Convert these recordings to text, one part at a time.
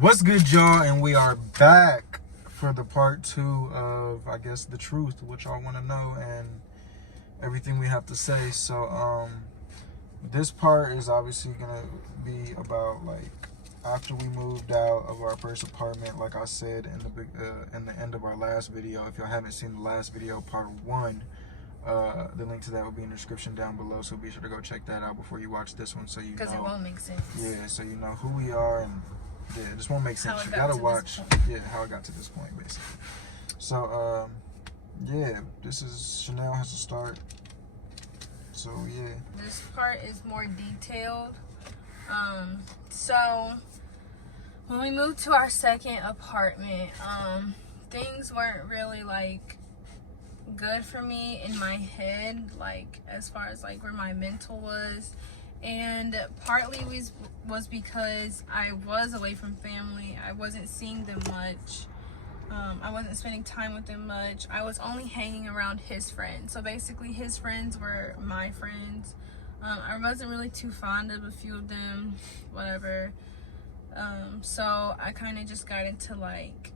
What's good, y'all? And we are back for the part 2 of, I guess, the truth, what y'all want to know and everything we have to say. So, this part is obviously gonna be about like after we moved out of our first apartment, like I said in the end of our last video. If y'all haven't seen the last video, part 1, the link to that will be in the description down below. So be sure to go check that out before you watch this one, so you know. Because it won't make sense. Yeah, so you know who we are and. Yeah, it just won't make sense. You gotta watch, how it got to this point, basically. So, yeah, this is Chanelle has to start. So, yeah. This part is more detailed. So when we moved to our second apartment, things weren't really like good for me in my head, like as far as like where my mental was. And partly was because I was away from family. I wasn't seeing them much. I wasn't spending time with them much. I was only hanging around his friends. So basically his friends were my friends. I wasn't really too fond of a few of them, whatever. So I kind of just got into like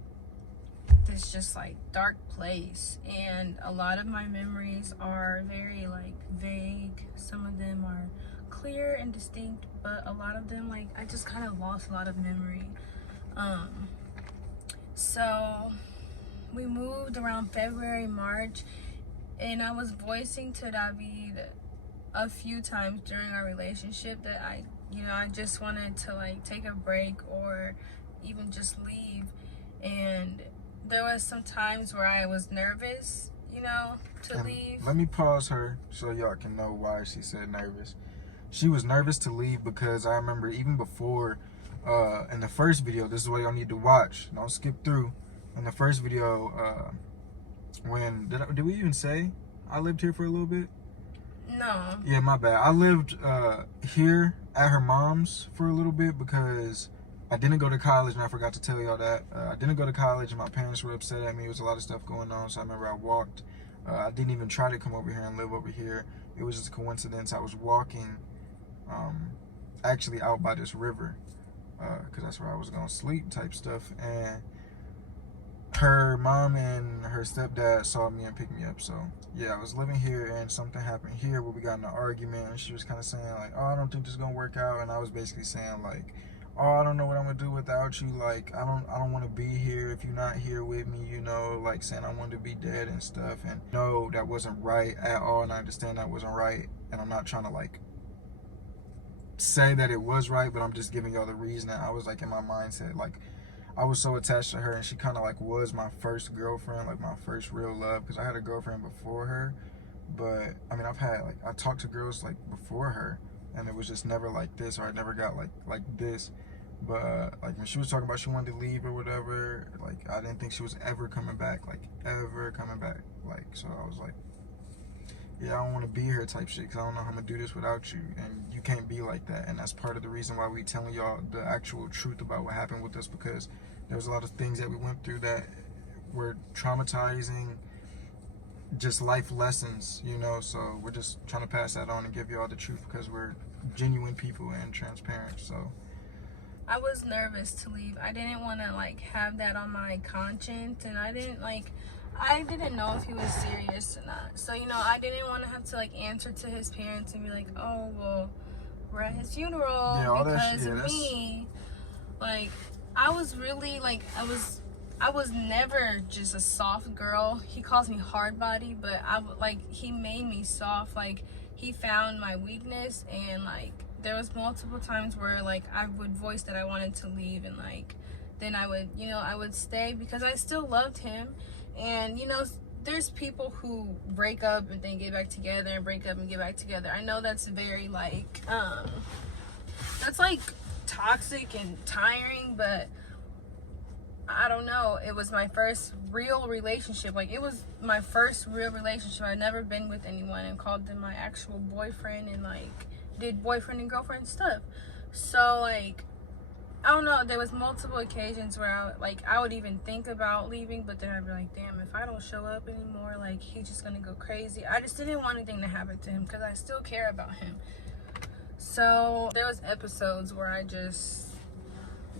this just like dark place. And a lot of my memories are very like vague. Some of them are clear and distinct, but a lot of them, like, I just kind of lost a lot of memory. So we moved around February, March, and I was voicing to David a few times during our relationship that I just wanted to like take a break or even just leave. And there was some times where I was nervous, to leave. Let me pause her so y'all can know why she said nervous. She was nervous to leave because I remember even before, in the first video, this is what y'all need to watch. Don't skip through. In the first video, when, did we even say I lived here for a little bit? No. Yeah, my bad. I lived here at her mom's for a little bit because I didn't go to college, and I forgot to tell y'all that. I didn't go to college, and my parents were upset at me. There was a lot of stuff going on, so I remember I walked. I didn't even try to come over here and live over here. It was just a coincidence. I was walking actually out by this river because that's where I was gonna sleep type stuff, and her mom and her stepdad saw me and picked me up. So yeah, I was living here and something happened here where we got in an argument, and she was kind of saying like, oh, I don't think this is gonna work out, and I was basically saying like, oh, I don't know what I'm gonna do without you, like I don't want to be here if you're not here with me, like saying I wanted to be dead and stuff. And no, that wasn't right at all, and I understand that wasn't right, and I'm not trying to like say that it was right, but I'm just giving y'all the reason that I was like in my mindset. Like I was so attached to her, and she kind of like was my first girlfriend, like my first real love, because I had a girlfriend before her. But I mean, I talked to girls like before her, and it was just never like this, or I never got like this. But like when she was talking about she wanted to leave or whatever, like I didn't think she was ever coming back, like so I was like, yeah, I don't want to be here type shit, because I don't know how I'm going to do this without you, and you can't be like that. And that's part of the reason why we telling y'all the actual truth about what happened with us, because there's a lot of things that we went through that were traumatizing, just life lessons, so we're just trying to pass that on and give y'all the truth, because we're genuine people and transparent. So I was nervous to leave. I didn't want to like have that on my conscience, and I didn't know if he was serious or not. So, I didn't want to have to like answer to his parents and be like, oh, well, we're at his funeral because of me. Like, I was really like, I was never just a soft girl. He calls me hard body, but he made me soft. Like, he found my weakness, and like there was multiple times where like I would voice that I wanted to leave, and like then I would stay because I still loved him. And there's people who break up and then get back together and break up and get back together. I know that's very like that's like toxic and tiring, but I don't know, it was my first real relationship. Like, it was my first real relationship. I'd never been with anyone and called them my actual boyfriend and like did boyfriend and girlfriend stuff. So like, I don't know, there was multiple occasions where I would even think about leaving, but then I'd be like, damn, if I don't show up anymore, like, he's just gonna go crazy. I just didn't want anything to happen to him because I still care about him. So there was episodes where I just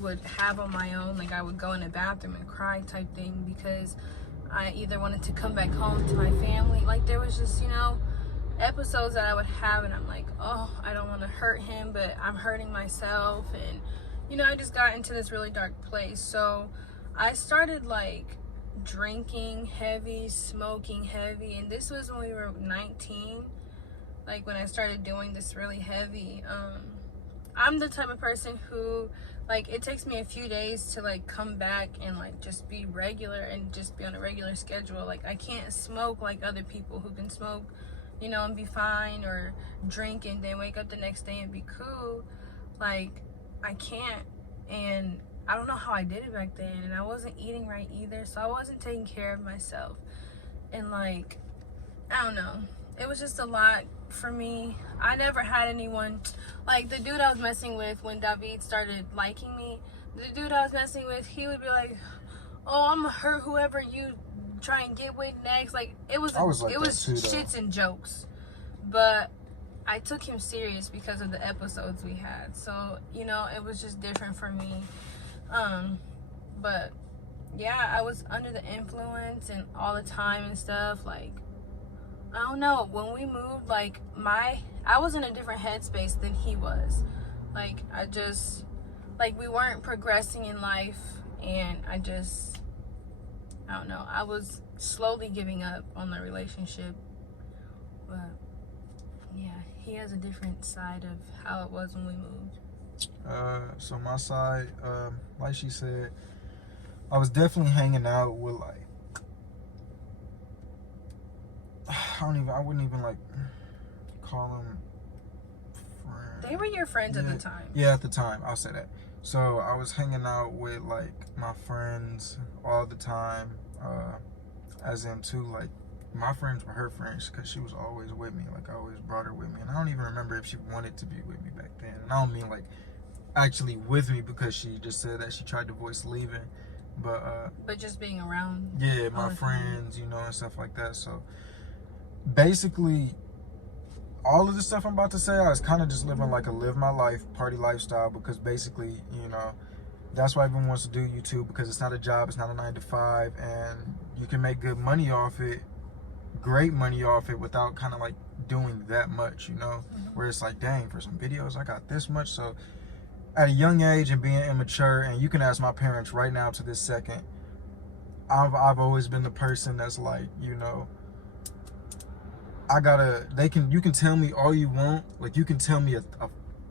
would have on my own. Like I would go in the bathroom and cry type thing because I either wanted to come back home to my family. Like there was just, you know, episodes that I would have and I'm like, oh, I don't want to hurt him, but I'm hurting myself. And, you know, I just got into this really dark place. So I started like drinking heavy, smoking heavy. And this was when we were 19. Like when I started doing this really heavy. I'm the type of person who, like, it takes me a few days to like come back and like just be regular and just be on a regular schedule. Like I can't smoke like other people who can smoke, you know, and be fine, or drink and then wake up the next day and be cool. Like I can't, and I don't know how I did it back then, and I wasn't eating right either, so I wasn't taking care of myself. And like, I don't know, it was just a lot for me. I never had anyone, like the dude I was messing with when David started liking me, the dude I was messing with, he would be like, oh, I'm gonna hurt whoever you try and get with next. Like it was shits and jokes, but I took him serious because of the episodes we had. So, you know, it was just different for me. But yeah, I was under the influence and all the time and stuff. Like, I don't know, when we moved, like I was in a different headspace than he was. Like I just, like we weren't progressing in life, and I don't know, I was slowly giving up on the relationship. But yeah, he has a different side of how it was when we moved. So my side, like she said, I was definitely hanging out with like, I wouldn't even like call them friends. They were your friends at the time. Yeah, at the time, I'll say that. So I was hanging out with like my friends all the time, as in too, like my friends were her friends because she was always with me. Like I always brought her with me, and I don't even remember if she wanted to be with me back then. And I don't mean like actually with me, because she just said that she tried to voice leaving, but just being around. Yeah, my friends, you know, and stuff like that. So basically, all of the stuff I'm about to say, I was kind of just living like a live my life party lifestyle, because basically, you know, that's why everyone wants to do YouTube, because it's not a job, it's not a 9 to 5, and you can make good money off it, great money off it, without kind of like doing that much, you know, where it's like, dang, for some videos I got this much. So at a young age and being immature, and you can ask my parents right now to this second, I've always been the person that's like, you know, you can tell me all you want, like you can tell me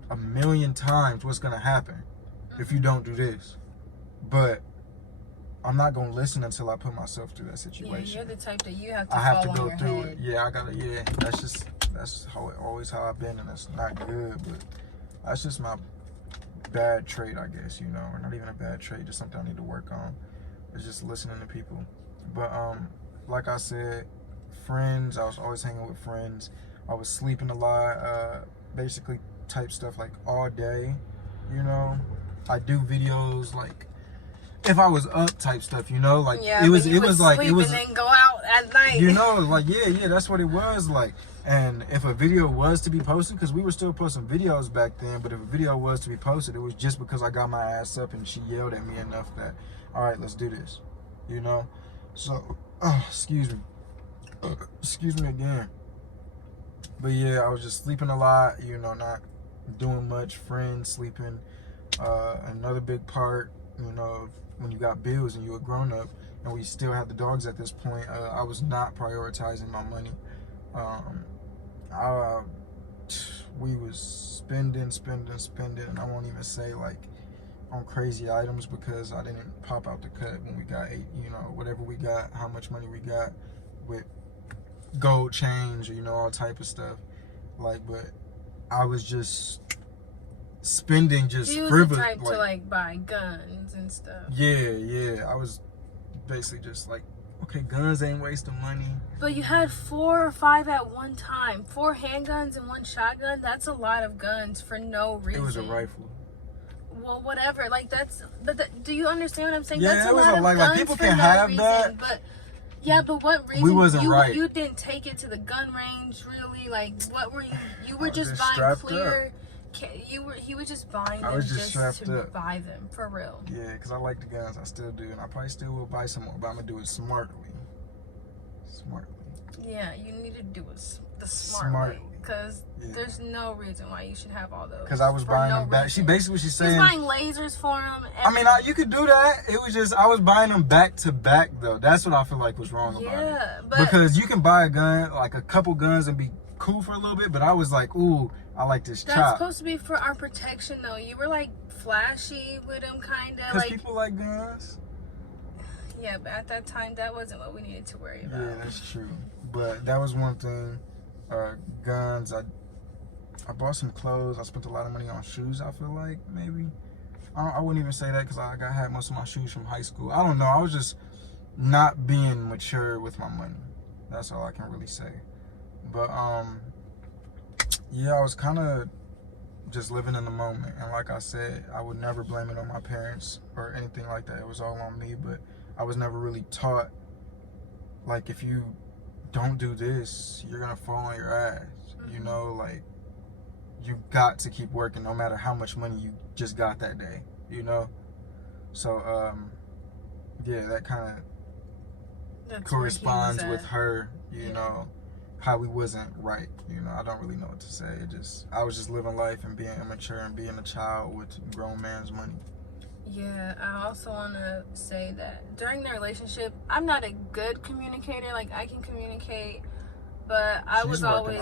a million times what's gonna happen if you don't do this, but I'm not gonna listen until I put myself through that situation. Yeah, you're the type that you have to go through it. Yeah, that's always how I've been, and that's not good, but that's just my bad trait, I guess, you know, or not even a bad trait, just something I need to work on. It's just listening to people. But like I said, friends, I was always hanging with friends. I was sleeping a lot, basically type stuff like all day, you know. I do videos like if I was up type stuff, you know, like yeah, it was like it was, and then go out at night, you know, like yeah, that's what it was like. And if a video was to be posted, because we were still posting videos back then, but if a video was to be posted, it was just because I got my ass up and she yelled at me enough that, all right, let's do this, you know. So excuse me again. But yeah, I was just sleeping a lot, you know, not doing much. Friends, sleeping. Another big part, you know, when you got bills and you're a grown up, and we still have the dogs at this point, I was not prioritizing my money. We was spending, and I won't even say like on crazy items, because I didn't pop out the cut when we got you know, whatever we got, how much money we got with gold change, or, you know, all type of stuff. Like, but I was just spending just he was frivolous, the type to like buy guns and stuff. Yeah, I was basically just like, okay, guns ain't wasting money. But you had 4 or 5 at one time. 4 handguns and 1 shotgun. That's a lot of guns for no reason. It was a rifle. Well, whatever. Like do you understand what I'm saying? Yeah, that's it was a lot of guns like people for can no have reason, that. But yeah, but what reason? We wasn't right. You didn't take it to the gun range, really. Like, what were you? You were just buying strapped clear up. he was just buying I them was just strapped to up. buy them, for real. Yeah, because I like the guns. I still do. And I probably still will buy some more, but I'm going to do it smartly. Smartly. Yeah, you need to do it the smart way. Because Yeah. there's no reason why you should have all those. Because I was buying them back. She basically what she's saying. She's buying lasers for them. I mean, you could do that. It was just, I was buying them back to back, though. That's what I feel like was wrong about it. Yeah, but... Because you can buy a gun, like a couple guns, and be cool for a little bit, but I was like, ooh, I like this chop. That's supposed to be for our protection, though. You were, like, flashy with them, kind of. Because people like guns. Yeah, but at that time, that wasn't what we needed to worry about. Yeah, that's true. But that was one thing. Guns. I bought some clothes. I spent a lot of money on shoes, I feel like, maybe. I wouldn't even say that because I had most of my shoes from high school. I don't know. I was just not being mature with my money. That's all I can really say. But, yeah, I was kind of just living in the moment. And like I said, I would never blame it on my parents or anything like that. It was all on me. But I was never really taught, like, if you don't do this, you're going to fall on your ass. You know, like, you got to keep working no matter how much money you just got that day, you know? So, yeah, that kind of corresponds with her, you know, how we wasn't right, you know? I don't really know what to say. I was just living life and being immature and being a child with grown man's money. Yeah, I also want to say that during the relationship, I'm not a good communicator. Like, I can communicate, but I was always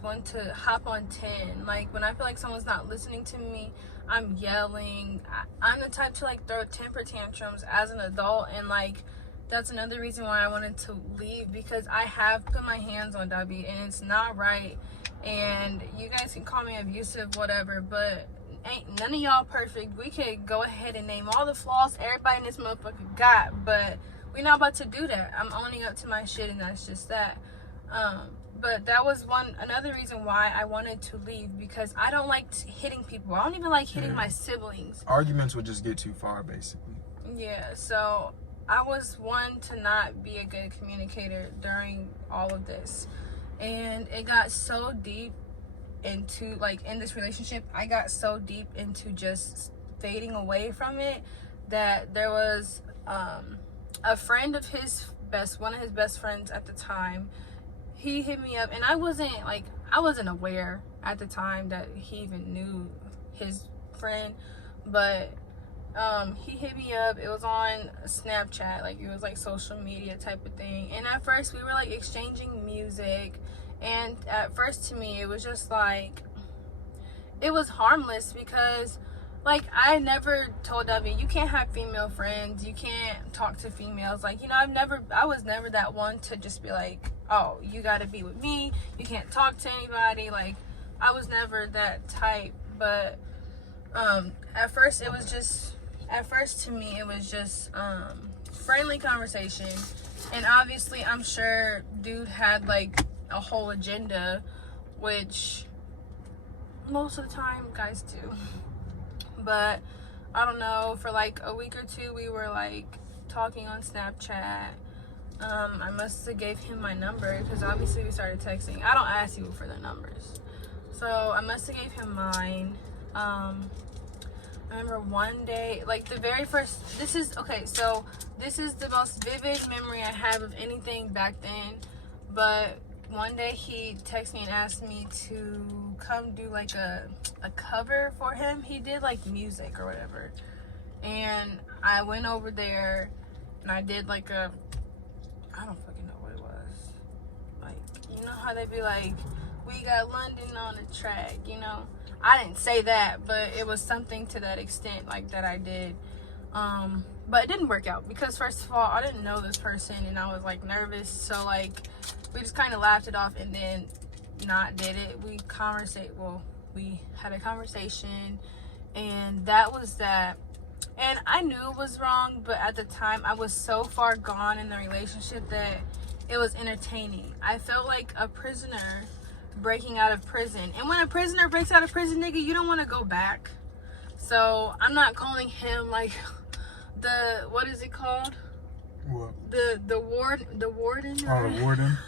one to hop on 10. Like, when I feel like someone's not listening to me, I'm yelling. I'm the type to, like, throw temper tantrums as an adult, and, like, that's another reason why I wanted to leave, because I have put my hands on Debbie, and it's not right. And you guys can call me abusive, whatever, but ain't none of y'all perfect. We could go ahead and name all the flaws everybody in this motherfucker got, but we're not about to do that. I'm owning up to my shit, and that's just that. But that was another reason why I wanted to leave, because I don't like hitting people. I don't even like hitting my siblings. Arguments would just get too far, basically. Yeah, so I was one to not be a good communicator during all of this. And it got so deep into, like, in this relationship, I got so deep into just fading away from it that there was a friend of his, one of his best friends at the time. He hit me up, and I wasn't aware at the time that he even knew his friend, but he hit me up. It was on Snapchat, like, it was like social media type of thing. And at first we were like exchanging music, and at first to me it was just like, it was harmless, because like, I never told Debbie, you can't have female friends, you can't talk to females. Like, you know, I was never that one to just be like, oh, you gotta be with me, you can't talk to anybody. Like, I was never that type. But at first to me it was just friendly conversation, and obviously I'm sure dude had like a whole agenda, which most of the time guys do. But I don't know, for like a week or two we were like talking on Snapchat. I must have gave him my number, because obviously we started texting. I don't ask people for their numbers, so I must have gave him mine. I remember one day, like the very first, this is the most vivid memory I have of anything back then. But one day he texted me and asked me to come do like a cover for him. He did like music or whatever, and I went over there and I did like I don't fucking know what it was. Like, you know how they be like, we got London on the track, you know? I didn't say that, but it was something to that extent, like, that I did. But it didn't work out, because first of all, I didn't know this person, and I was like nervous. So like, we just kind of laughed it off and then not did it. We had a conversation, and that was that. And I knew it was wrong, but at the time I was so far gone in the relationship that it was entertaining. I felt like a prisoner breaking out of prison. And when a prisoner breaks out of prison, nigga, you don't want to go back. So I'm not calling him like what is it called? What? the warden. Oh, the warden.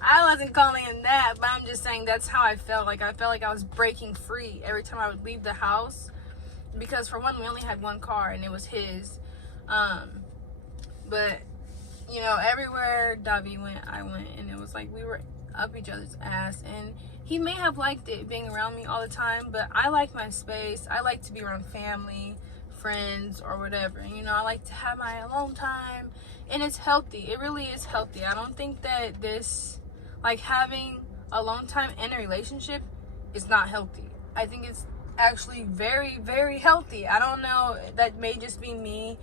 I wasn't calling him that, but I'm just saying that's how I felt. Like I felt like I was breaking free every time I would leave the house, because for one, we only had one car and it was his. But you know, everywhere Davi went, I went, and it was like we were up each other's ass. And he may have liked it being around me all the time, but I like my space. I like to be around family, friends, or whatever. You know, I like to have my alone time, and it's healthy. It really is healthy. I don't think that this, like, having alone time in a relationship is not healthy. I think it's actually very, very healthy. I don't know, that may just be me,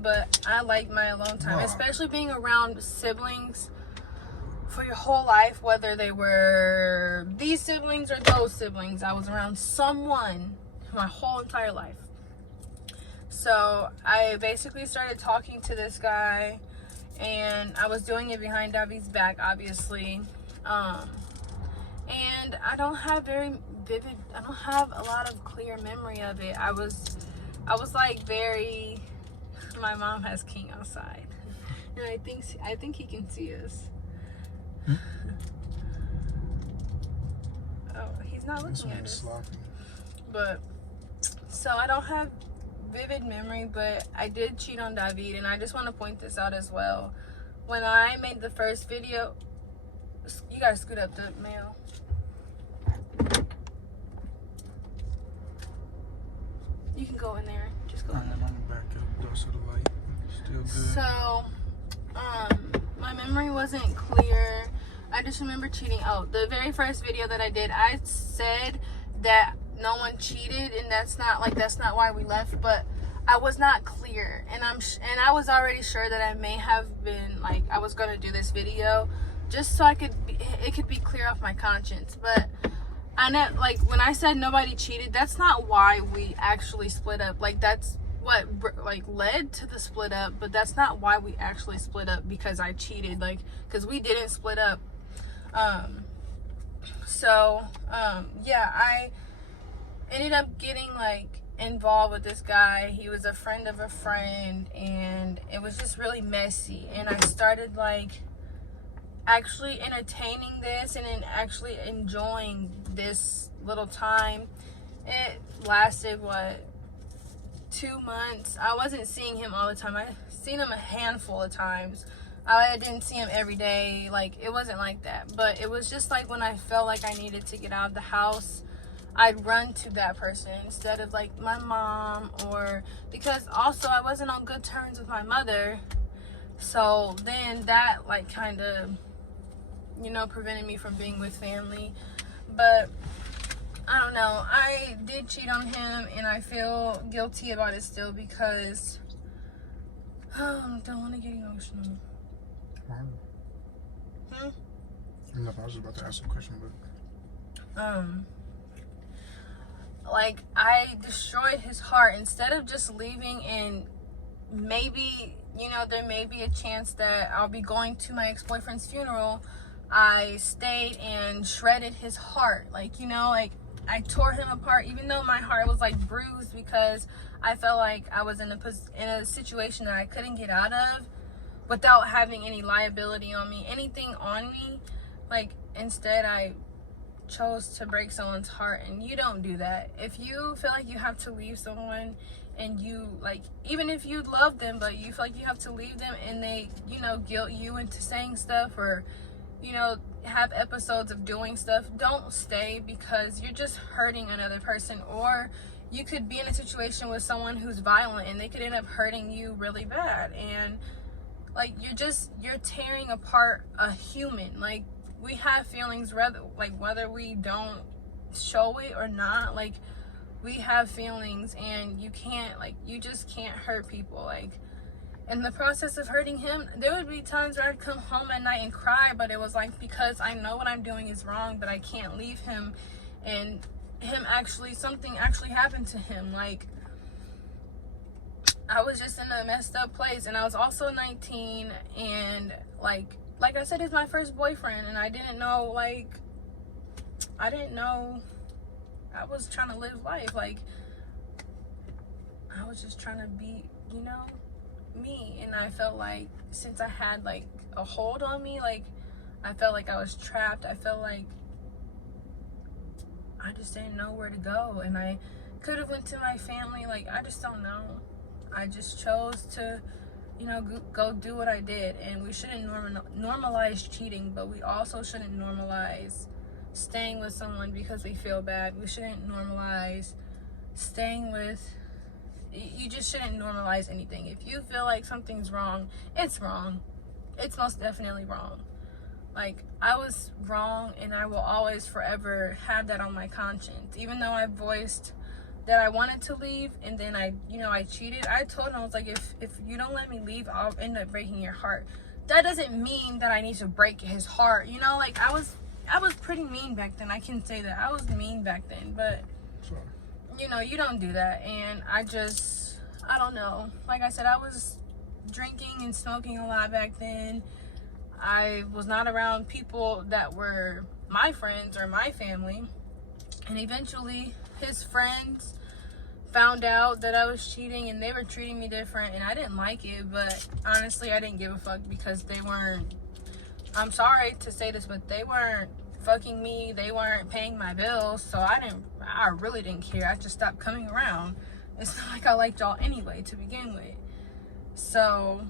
but I like my alone time, especially being around siblings for your whole life, whether they were these siblings or those siblings. I was around someone my whole entire life. So I basically started talking to this guy, and I was doing it behind Davi's back, obviously. And I don't have very vivid, I don't have a lot of clear memory of it. I was like very, my mom has King outside, and I think he can see us. Oh, he's not looking at us. But so I don't have vivid memory, but I did cheat on David, and I just want to point this out as well. When I made the first video, you gotta scoot up the mail. You can go in there. Just go in there. I'm back up, though, so the light still good. So, my memory wasn't clear. I just remember cheating. Oh, the very first video that I did, I said that no one cheated, and that's not why we left, but I was not clear, and I was already sure that I may have been, like, I was going to do this video just so it could be clear off my conscience. But I know, like, when I said nobody cheated, that's not why we actually split up. Like, that's what like led to the split up, but that's not why we actually split up, because I cheated, like, because we didn't split up. Yeah, I ended up getting, like, involved with this guy. He was a friend of a friend, and it was just really messy, and I started, like, actually entertaining this and then actually enjoying this little time. It lasted, what, 2 months. I wasn't seeing him all the time. I seen him a handful of times. I didn't see him every day. Like, it wasn't like that, but it was just like when I felt like I needed to get out of the house, I'd run to that person instead of, like, my mom, or because also I wasn't on good terms with my mother. So then that, like, kind of, you know, prevented me from being with family. But I don't know, I did cheat on him, and I feel guilty about it still, because I don't want to get emotional. No, I was just about to ask a question, but like, I destroyed his heart. Instead of just leaving, and maybe, you know, there may be a chance that I'll be going to my ex-boyfriend's funeral, I stayed and shredded his heart. Like, you know, like, I tore him apart, even though my heart was, like, bruised, because I felt like I was in a situation that I couldn't get out of without having any liability on me, anything on me. Like, instead I chose to break someone's heart, and you don't do that. If you feel like you have to leave someone, and you, like, even if you love them, but you feel like you have to leave them, and they, you know, guilt you into saying stuff, or, you know, have episodes of doing stuff, don't stay, because you're just hurting another person. Or you could be in a situation with someone who's violent, and they could end up hurting you really bad, and, like, you're tearing apart a human. Like, we have feelings, whether we don't show it or not. Like, we have feelings, and you just can't hurt people. Like, in the process of hurting him, there would be times where I'd come home at night and cry, but it was like, because I know what I'm doing is wrong, but I can't leave him, and something actually happened to him. Like, I was just in a messed up place, and I was also 19, and like I said, he's my first boyfriend, and I didn't know, I was trying to live life. Like, I was just trying to be, you know, me, and I felt like since I had like a hold on me, like I felt like I was trapped. I felt like I just didn't know where to go, and I could have went to my family. Like, I just don't know. I just chose to, you know, go do what I did. And we shouldn't normalize cheating, but we also shouldn't normalize staying with someone because we feel bad. We shouldn't normalize staying with, you just shouldn't normalize anything. If you feel like something's wrong, it's wrong. It's most definitely wrong. Like, I was wrong, and I will always forever have that on my conscience. Even though I voiced that I wanted to leave, and then I cheated, I told him, I was like, if you don't let me leave, I'll end up breaking your heart. That doesn't mean that I need to break his heart. You know, like, I was pretty mean back then. I can say that. I was mean back then, but, you know, you don't do that. And I don't know. Like I said, I was drinking and smoking a lot back then. I was not around people that were my friends or my family. And eventually, his friends found out that I was cheating, and they were treating me different, and I didn't like it. But honestly, I didn't give a fuck, because they weren't, I'm sorry to say this, but they weren't fucking me. They weren't paying my bills. So I really didn't care. I just stopped coming around. It's not like I liked y'all anyway to begin with. So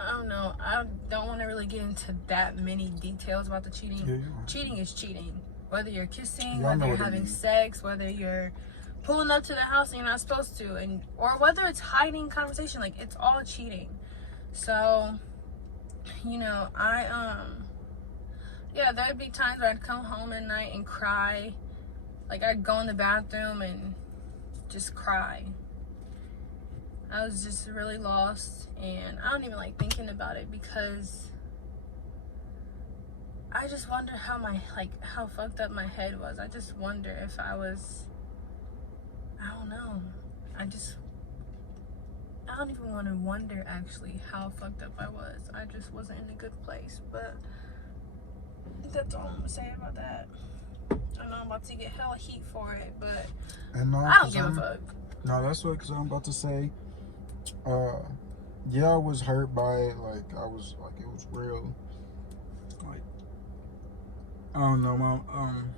I don't know. I don't want to really get into that many details about the cheating. Yeah. Cheating is cheating. Whether you're kissing, Yeah, whether you're having sex, whether you're pulling up to the house and you're not supposed to, or whether it's hiding conversation, like, it's all cheating. So, you know, there'd be times where I'd come home at night and cry. Like, I'd go in the bathroom and just cry. I was just really lost, and I don't even like thinking about it, because I just wonder how fucked up my head was. I just wonder if I don't know. I don't even want to wonder, actually, how fucked up I was. I just wasn't in a good place. But that's all I'm going to say about that. I know I'm about to get hella heat for it, but I don't give a fuck. No, that's what, because I'm about to say, yeah, I was hurt by it. Like, it was real. Like, I don't know, Mom.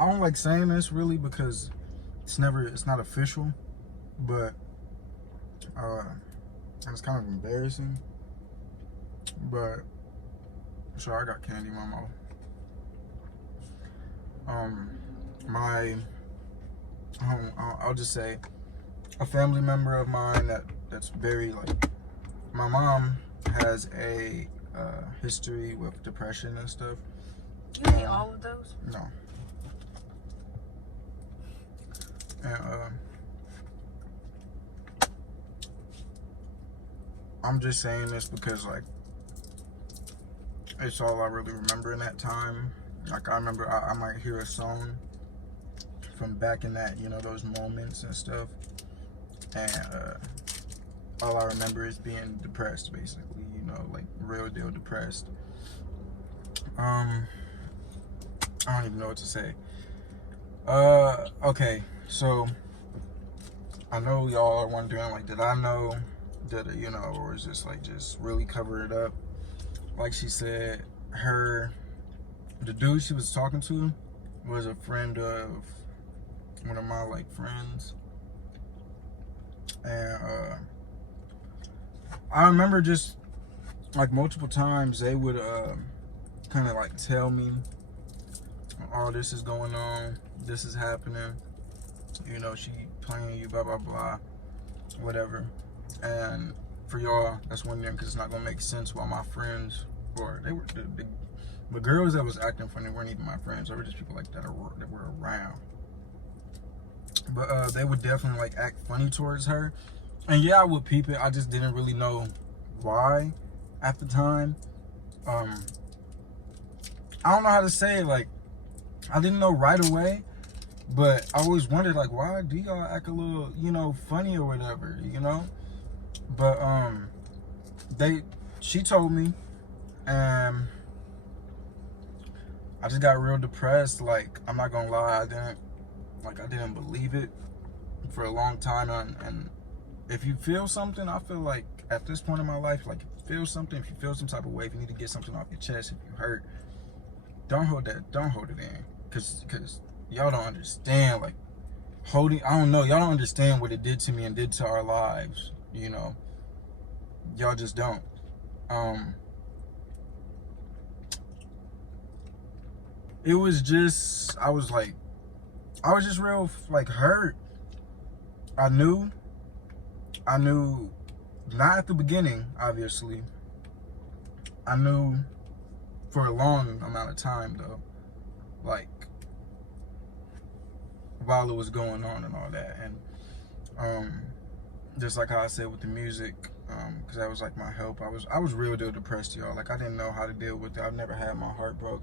I don't like saying this really, because it's not official, but it's kind of embarrassing. But sorry, I got candy in my mouth. I'll just say, a family member of mine that's very, like, my mom has a history with depression and stuff. You need all of those? No. And I'm just saying this because, like, it's all I really remember in that time. Like, I remember I might hear a song from back in that, you know, those moments and stuff, and all I remember is being depressed, basically, you know, like, real deal depressed. I don't even know what to say. Okay, so I know y'all are wondering, like, did I know? Did it, you know, or is this like just really cover it up? Like she said, the dude she was talking to was a friend of one of my, like, friends, and I remember just, like, multiple times they would kind of, like, tell me, oh, this is going on, this is happening, you know, she playing you, blah blah blah, whatever. And for y'all that's wondering, because it's not gonna make sense, while my friends, or they were the girls that was acting funny weren't even my friends. They were just people like that were around. But they would definitely, like, act funny towards her, and yeah, I would peep it. I just didn't really know why at the time. I don't know how to say it. Like, I didn't know right away, but I always wondered, like, why do y'all act a little, you know, funny or whatever, you know? But she told me, and I just got real depressed. Like, I'm not gonna lie, I didn't believe it for a long time, and if you feel something, I feel like at this point in my life, like if you feel something, if you feel some type of way, if you need to get something off your chest, if you hurt, don't hold it in, cause y'all don't understand, like holding, I don't know, y'all don't understand what it did to me and did to our lives, you know. Y'all just don't. It was just, I was just real like hurt. I knew not at the beginning, obviously. I knew for a long amount of time though, like while it was going on and all that. And just like how I said with the music, because that was like my help. I was real deal depressed, y'all. Like I didn't know how to deal with it. I've never had my heart broke.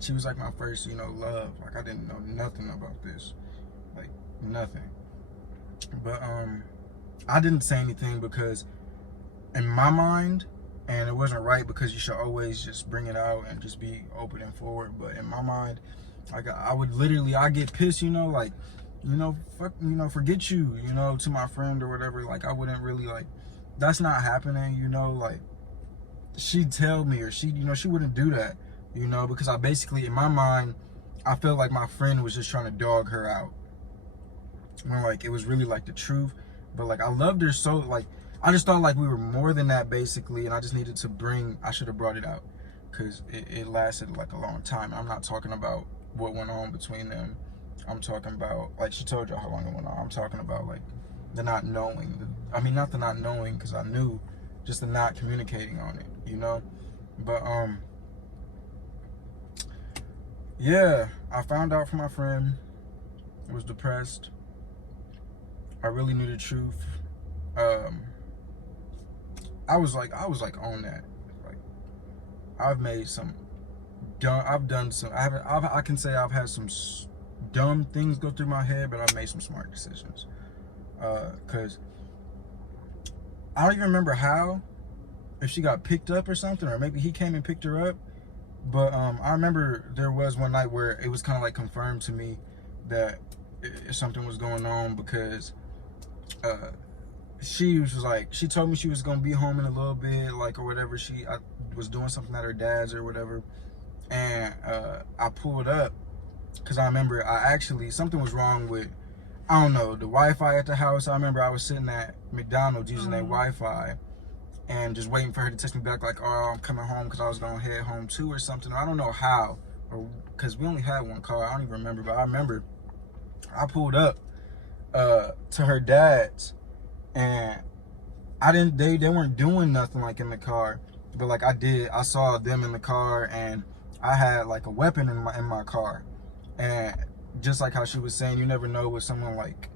She was like my first, love. Like I didn't know nothing about this, like nothing. But I didn't say anything because in my mind, and it wasn't right, because you should always just bring it out and just be open and forward. But in my mind, like I get pissed, like, fuck, forget you, to my friend or whatever. Like I wouldn't really, like, that's not happening, like she'd tell me, or she wouldn't do that, because I basically, in my mind, I felt like my friend was just trying to dog her out, when like it was really like the truth. But like I loved her so, like I just thought like we were more than that basically, and I just needed to I should have brought it out, because it lasted like a long time. I'm not talking about what went on between them. I'm talking about, like she told you how long it went on. I'm talking about like the not knowing. Not the not knowing, because I knew, just the not communicating on it, But yeah, I found out from my friend. I was depressed. I really knew the truth. I was like on that. Like I've made some dumb. I can say I've had some dumb things go through my head, but I've made some smart decisions. Cause I don't even remember how, if she got picked up or something, or maybe he came and picked her up. But I remember there was one night where it was kind of like confirmed to me that something was going on, because she was like, she told me she was gonna be home in a little bit, like, or whatever. I was doing something at her dad's or whatever, and I pulled up, because I remember something was wrong with, I don't know, the Wi-Fi at the house. I remember I was sitting at McDonald's using their Wi-Fi and just waiting for her to text me back, like, oh, I'm coming home, because I was gonna head home too or something. I don't know how, or because we only had one car. I don't even remember, but I remember I pulled up to her dad's, and they weren't doing nothing like in the car, but like I saw them in the car, and I had like a weapon in my car. And just like how she was saying, you never know what someone like,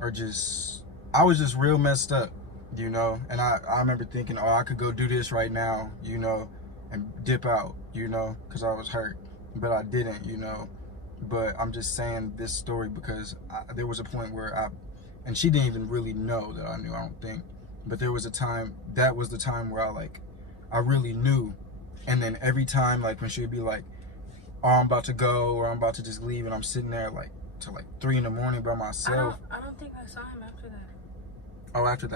or just, I was just real messed up, and I remember thinking, oh, I could go do this right now, and dip out, because I was hurt, but I didn't, but I'm just saying this story because there was a point where and she didn't even really know that I knew, I don't think, but there was a time, that was the time where I really knew. And then every time, like when she would be like, oh, I'm about to go, or I'm about to just leave, and I'm sitting there like till like 3 in the morning by myself. I don't think I saw him after that. Oh, after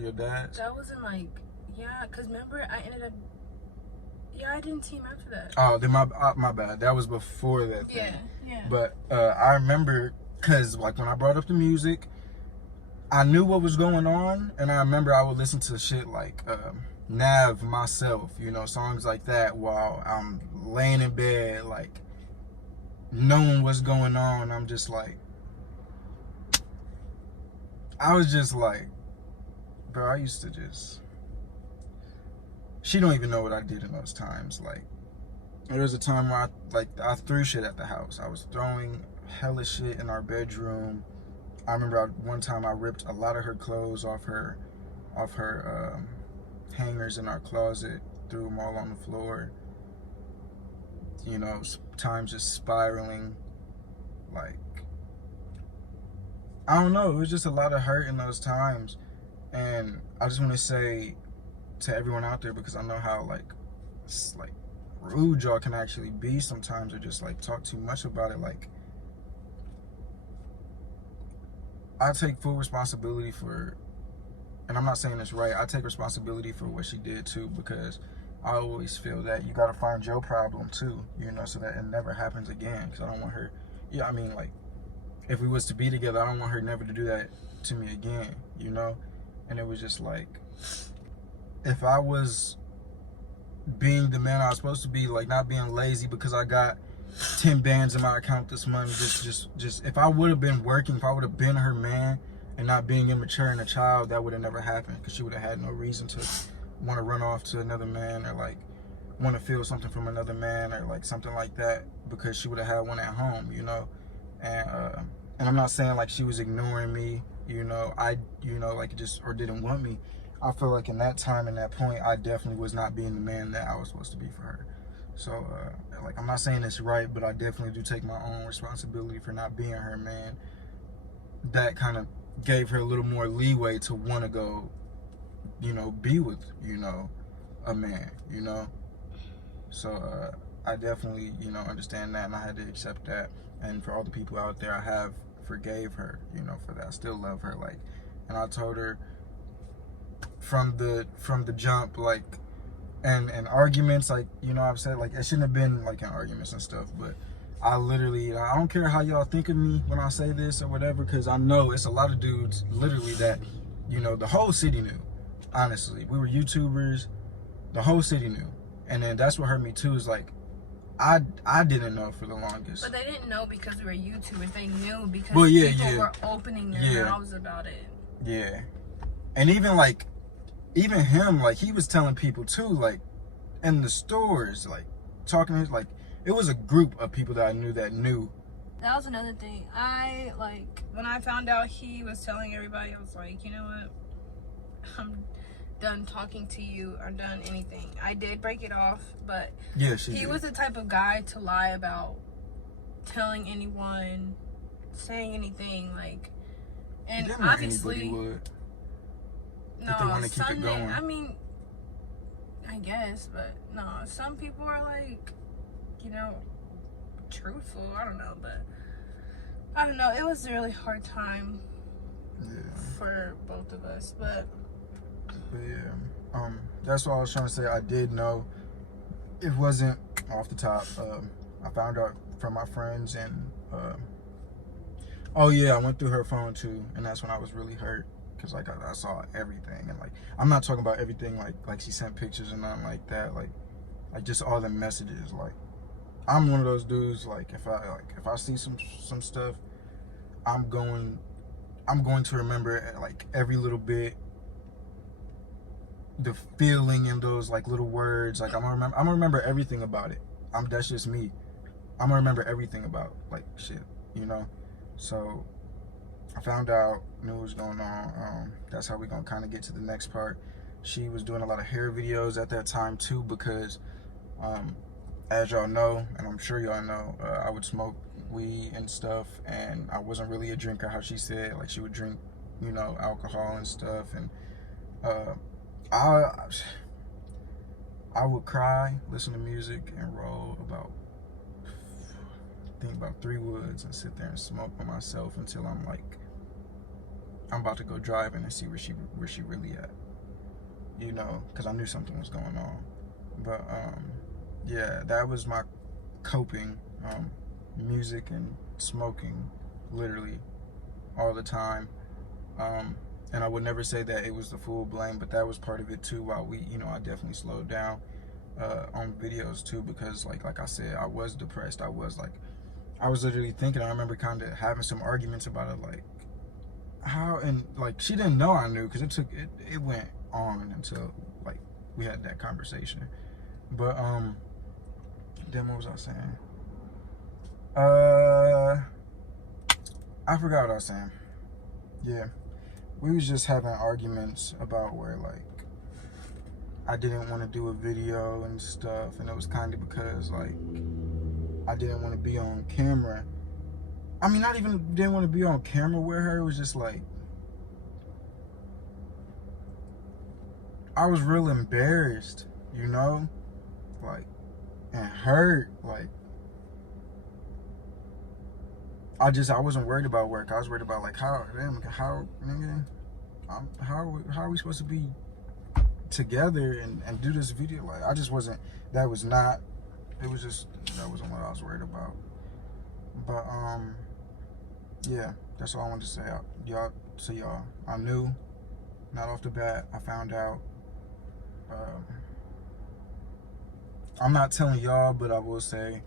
your dad's? That wasn't like, yeah, because remember I ended up, I didn't see him after that. Oh, then my bad. That was before that thing. Yeah. But I remember, because like when I brought up the music, I knew what was going on, and I remember I would listen to shit like Nav myself, songs like that while I'm laying in bed, like knowing what's going on. I'm just like, I was just like, bro, I used to just, she don't even know what I did in those times. Like there was a time where I threw shit at the house. I was throwing hella shit in our bedroom. I remember one time I ripped a lot of her clothes off her hangers in our closet, threw them all on the floor. Times just spiraling. Like, I don't know, it was just a lot of hurt in those times. And I just want to say to everyone out there, because I know how like rude y'all can actually be sometimes, or just like talk too much about it. Like, I take full responsibility for and I'm not saying it's right. I take responsibility for what she did too, because I always feel that you got to find your problem too, you know, so that it never happens again. Because I don't want her, yeah, I mean, like, if we was to be together, I don't want her never to do that to me again, you know. And it was just like, if I was being the man I was supposed to be, like not being lazy because I got 10 bands in my account this month, just if I would have been working, if I would have been her man and not being immature and a child, that would have never happened, because she would have had no reason to want to run off to another man, or like want to feel something from another man, or like something like that, because she would have had one at home, you know. And I'm not saying like she was ignoring me, you know, like just, or didn't want me. I feel like in that time and that point, I definitely was not being the man that I was supposed to be for her. So, like, I'm not saying it's right, but I definitely do take my own responsibility for not being her man. That kind of gave her a little more leeway to want to go, you know, be with, you know, a man, you know. So, I definitely, you know, understand that, and I had to accept that. And for all the people out there, I have forgave her, you know, for that. I still love her, like, and I told her from the jump, like, and arguments, like, you know, I've said, like, it shouldn't have been like in arguments and stuff, but I literally, I don't care how y'all think of me when I say this or whatever, because I know it's a lot of dudes literally that, you know, the whole city knew. Honestly, we were YouTubers, the whole city knew. And then that's what hurt me too, is like, I didn't know for the longest. But they didn't know because we were YouTubers. They knew because people were opening their mouths about it. Yeah. And even like, even him, like, he was telling people too, like, in the stores, like, talking to his, like, it was a group of people that I knew that knew. That was another thing. I, like, when I found out he was telling everybody, I was like, you know what? I'm done talking to you or done anything. I did break it off, but yeah, he was the type of guy to lie about telling anyone, saying anything, like, and obviously would. no, some men, I mean, I guess, but no, some people are like, you know, truthful. I don't know, but I don't know. It was a really hard time for both of us, but yeah, that's what I was trying to say. I did know it wasn't off the top. I found out from my friends, and oh yeah, I went through her phone too, and that's when I was really hurt. Cause like I saw everything, and like I'm not talking about everything like she sent pictures and nothing like that, like just all the messages. Like, I'm one of those dudes, like if I see some stuff, I'm going to remember like every little bit, the feeling in those like little words. Like I'm gonna remember everything about it. That's just me. I'm gonna remember everything about like shit, you know. So I found out, knew what was going on. That's how we're gonna kind of get to the next part. She was doing a lot of hair videos at that time too, because as y'all know, and I'm sure y'all know, I would smoke weed and stuff, and I wasn't really a drinker, how she said. Like, she would drink, you know, alcohol and stuff, and I would cry, listen to music, and roll about 3 woods and sit there and smoke by myself until I'm about to go driving and see where she really at, you know, because I knew something was going on. But yeah, that was my coping, music and smoking, literally all the time. And I would never say that it was the full blame, but that was part of it too. While I definitely slowed down on videos too, because like I said, I was depressed. I was literally thinking. I remember kind of having some arguments about it, like how, and like she didn't know I knew, because it went on until like we had that conversation. But then what was I saying? I forgot what I was saying. Yeah, we was just having arguments about where like I didn't want to do a video and stuff, and it was kind of because like I didn't want to be on camera. I mean, not even didn't want to be on camera with her. It was just like I was real embarrassed, you know, like, and hurt. Like, I wasn't worried about work. I was worried about like how nigga, how are we supposed to be together and do this video? Like, I just wasn't. That was not. It was just that wasn't what I was worried about. But yeah, that's all I wanted to say. Y'all, I knew, not off the bat. I found out. I'm not telling y'all, but I will say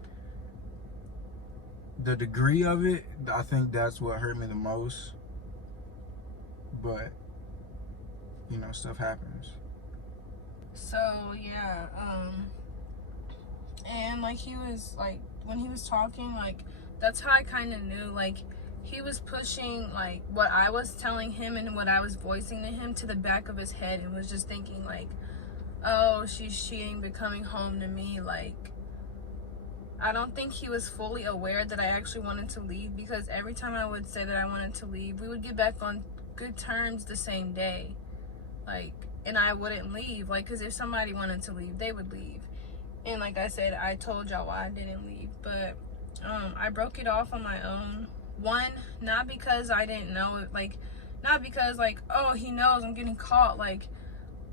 the degree of it, I think that's what hurt me the most. But you know, stuff happens. So yeah, and like he was like, when he was talking, like that's how I kind of knew, like he was pushing like what I was telling him and what I was voicing to him to the back of his head, and was just thinking like, oh, she's cheating but coming home to me. Like, I don't think he was fully aware that I actually wanted to leave, because every time I would say that I wanted to leave, we would get back on good terms the same day. Like, and I wouldn't leave, like, because if somebody wanted to leave, they would leave. And like I said, I told y'all why I didn't leave. But I broke it off on my own. One, not because I didn't know it, like, not because like, oh, he knows I'm getting caught. Like,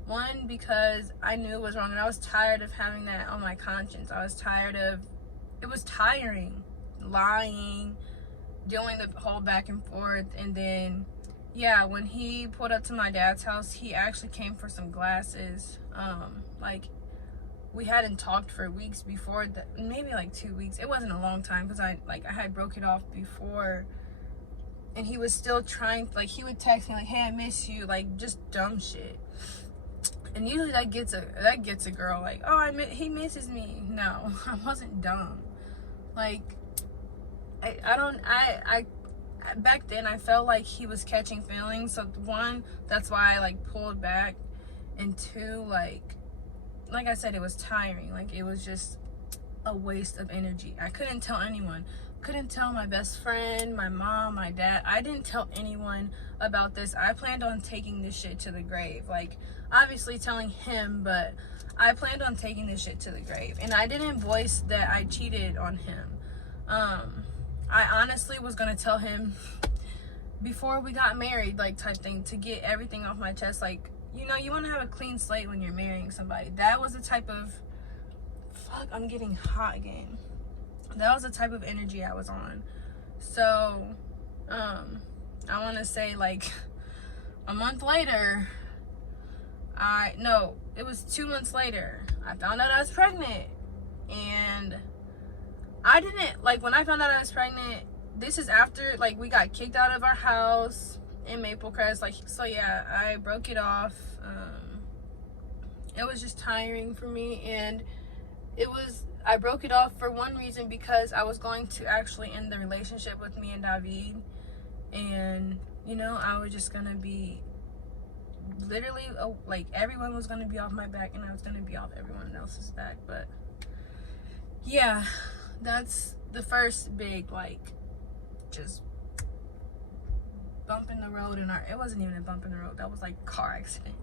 one, because I knew it was wrong, and I was tired of having that on my conscience. I was tired of, it was tiring, lying, doing the whole back and forth. And then yeah, when he pulled up to my dad's house, he actually came for some glasses. Like, we hadn't talked for weeks before that, maybe like 2 weeks. It wasn't a long time, because I had broke it off before, and he was still trying, like he would text me like, hey, I miss you, like just dumb shit. And usually that gets a girl, like, oh, he misses me. No, I wasn't dumb. Like, I back then I felt like he was catching feelings. So one, that's why I like pulled back, and two, like I said, it was tiring. Like, it was just a waste of energy. I couldn't tell anyone. Couldn't tell my best friend, my mom, my dad. I didn't tell anyone about this. I planned on taking this shit to the grave. Like, obviously telling him, but I planned on taking this shit to the grave. And I didn't voice that I cheated on him. I honestly was gonna tell him before we got married, like, type thing, to get everything off my chest. Like, you know, you want to have a clean slate when you're marrying somebody. That was the type of, fuck, I'm getting hot again. That was the type of energy I was on. So I want to say, like, a month later, it was 2 months later, I found out I was pregnant. And I didn't, like, when I found out I was pregnant, this is after, like, we got kicked out of our house in Maple Crest. Like, so yeah, I broke it off. It was just tiring for me, and I broke it off for one reason, because I was going to actually end the relationship with me and David. And, you know, I was just gonna be literally, like, everyone was gonna be off my back, and I was gonna be off everyone else's back. But yeah, that's the first big, like, just bump in the road. And it wasn't even a bump in the road, that was like a car accident.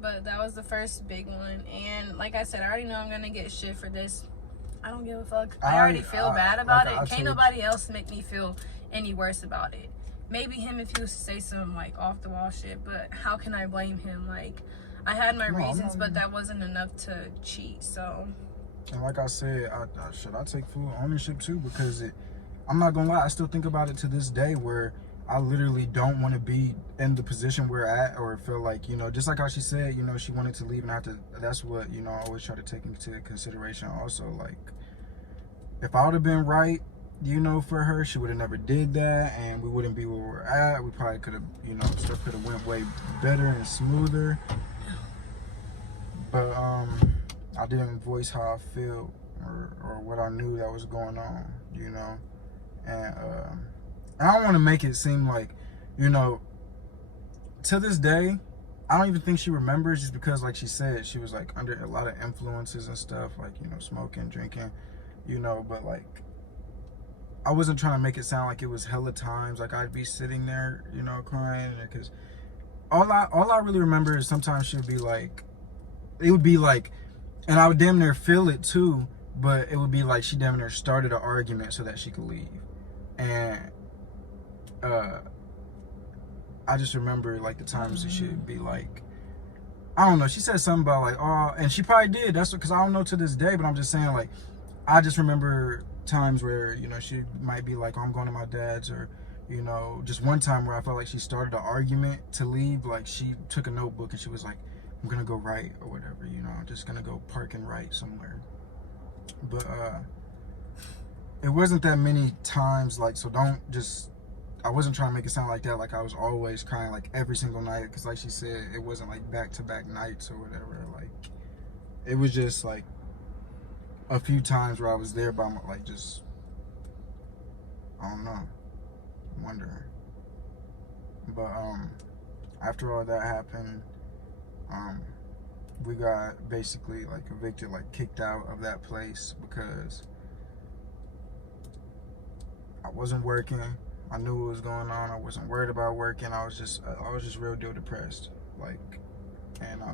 But that was the first big one. And like I said, I already know I'm gonna get shit for this. I don't give a fuck. I already feel bad about it. Can't nobody else make me feel any worse about it. Maybe him, if he was to say some like off the wall shit, but how can I blame him? Like, I had my reasons, but that wasn't enough to cheat. So, and like I said, I take full ownership too, because I'm not gonna lie, I still think about it to this day, where I literally don't want to be in the position we're at, or feel like, you know, just like how she said, you know, she wanted to leave, and that's what, you know, I always try to take into consideration also. Like, if I would have been right, you know, for her, she would have never did that, and we wouldn't be where we're at. We probably could have, you know, stuff could have went way better and smoother. But I didn't voice how I feel, or what I knew that was going on, you know. And I don't want to make it seem like, you know, to this day, I don't even think she remembers, just because, like she said, she was like under a lot of influences and stuff, like, you know, smoking, drinking, you know. But like, I wasn't trying to make it sound like it was hella times like I'd be sitting there, you know, crying, because all I really remember is sometimes she would be like, it would be like, and I would damn near feel it too, but it would be like she damn near started an argument so that she could leave. And I just remember like the times that she'd be like, I don't know, she said something about like, oh, and she probably did. That's because I don't know to this day, but I'm just saying, like, I just remember times where, you know, she might be like, oh, I'm going to my dad's, or, you know, just one time where I felt like she started an argument to leave. Like, she took a notebook and she was like, I'm gonna go right or whatever, you know, I'm just gonna go park and write somewhere. But it wasn't that many times, like, so don't just, I wasn't trying to make it sound like that, like I was always crying like every single night, because like she said, it wasn't like back-to-back nights or whatever. Like, it was just like a few times where I was there by my, like, just, I don't know, wondering. But after all that happened, we got basically like evicted, like kicked out of that place, because I wasn't working. I knew what was going on. I wasn't worried about working. I was just real deal depressed. Like, and I,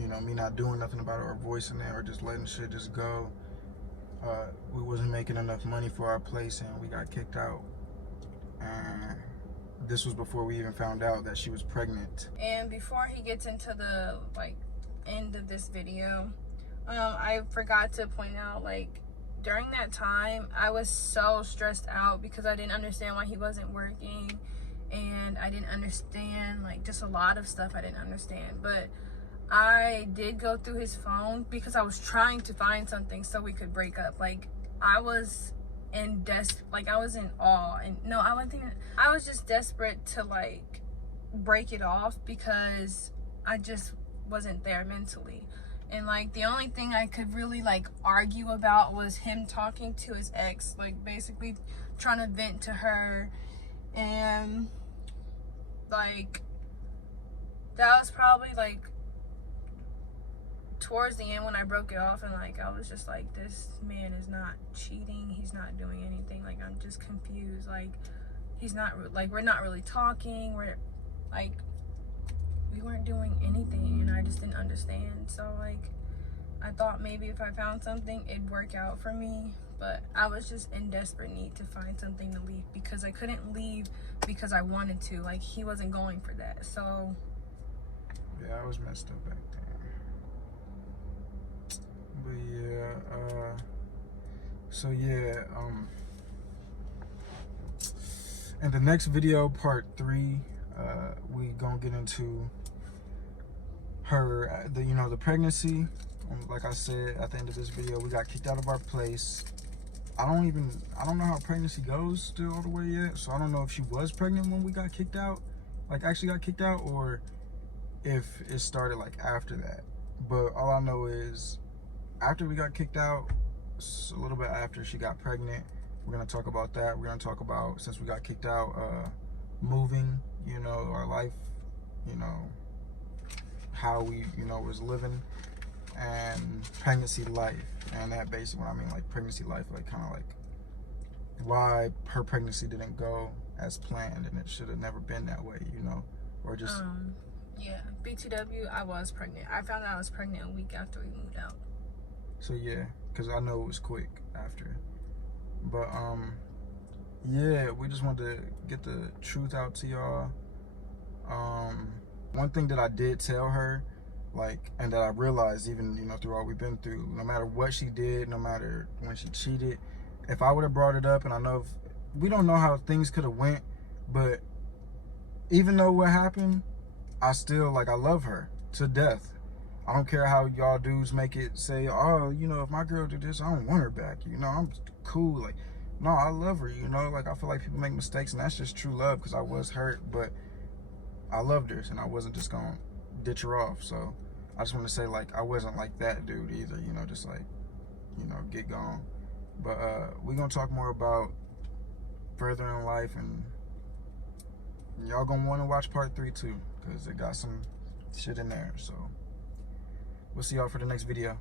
you know, me not doing nothing about it or voicing it or just letting shit just go. We wasn't making enough money for our place, and we got kicked out. And this was before we even found out that she was pregnant. And before he gets into the like end of this video, I forgot to point out, like, during that time I was so stressed out because I didn't understand why he wasn't working, and I didn't understand, like, just a lot of stuff I didn't understand. But I did go through his phone because I was trying to find something so we could break up. Like, I was I was in awe, and no, I wasn't even, I was just desperate to like break it off because I just wasn't there mentally. And like the only thing I could really like argue about was him talking to his ex, like basically trying to vent to her. And like that was probably like towards the end when I broke it off, and like I was just like, this man is not cheating, he's not doing anything, like I'm just confused, like he's not, like we're not really talking, we're like, we weren't doing anything, and I just didn't understand. So like I thought maybe if I found something it'd work out for me, but I was just in desperate need to find something to leave, because I couldn't leave because I wanted to, like he wasn't going for that. So yeah, I was messed up back then. But yeah, so yeah, in the next video, part 3, we gonna get into her, you know, the pregnancy. Like I said at the end of this video, we got kicked out of our place. I don't know how pregnancy goes still all the way yet, so I don't know if she was pregnant when we got kicked out, like actually got kicked out, or if it started like after that. But all I know is after we got kicked out, a little bit after she got pregnant, we're gonna talk about that. We're gonna talk about, since we got kicked out, moving, you know, our life, you know, how we, you know, was living, and pregnancy life. And that basically, when I mean like pregnancy life, like kind of like why her pregnancy didn't go as planned, and it should have never been that way, you know, or just yeah, BTW, I was pregnant. I found out I was pregnant a week after we moved out. So yeah, because I know it was quick after. But yeah, we just wanted to get the truth out to y'all. One thing that I did tell her, like, and that I realized even, you know, through all we've been through, no matter what she did, no matter when she cheated, if I would have brought it up, and I know we don't know how things could have went, but even though what happened, I still, like, I love her to death. I don't care how y'all dudes make it say, oh, you know, if my girl did this, I don't want her back. You know, I'm cool. Like, no, I love her, you know. Like, I feel like people make mistakes, and that's just true love, because I was hurt, but I loved her, and I wasn't just going to ditch her off. So I just want to say, like, I wasn't like that dude either, you know, just like, you know, get gone. But we're going to talk more about further in life, and y'all going to want to watch part 3 too, because it got some shit in there. So we'll see y'all for the next video.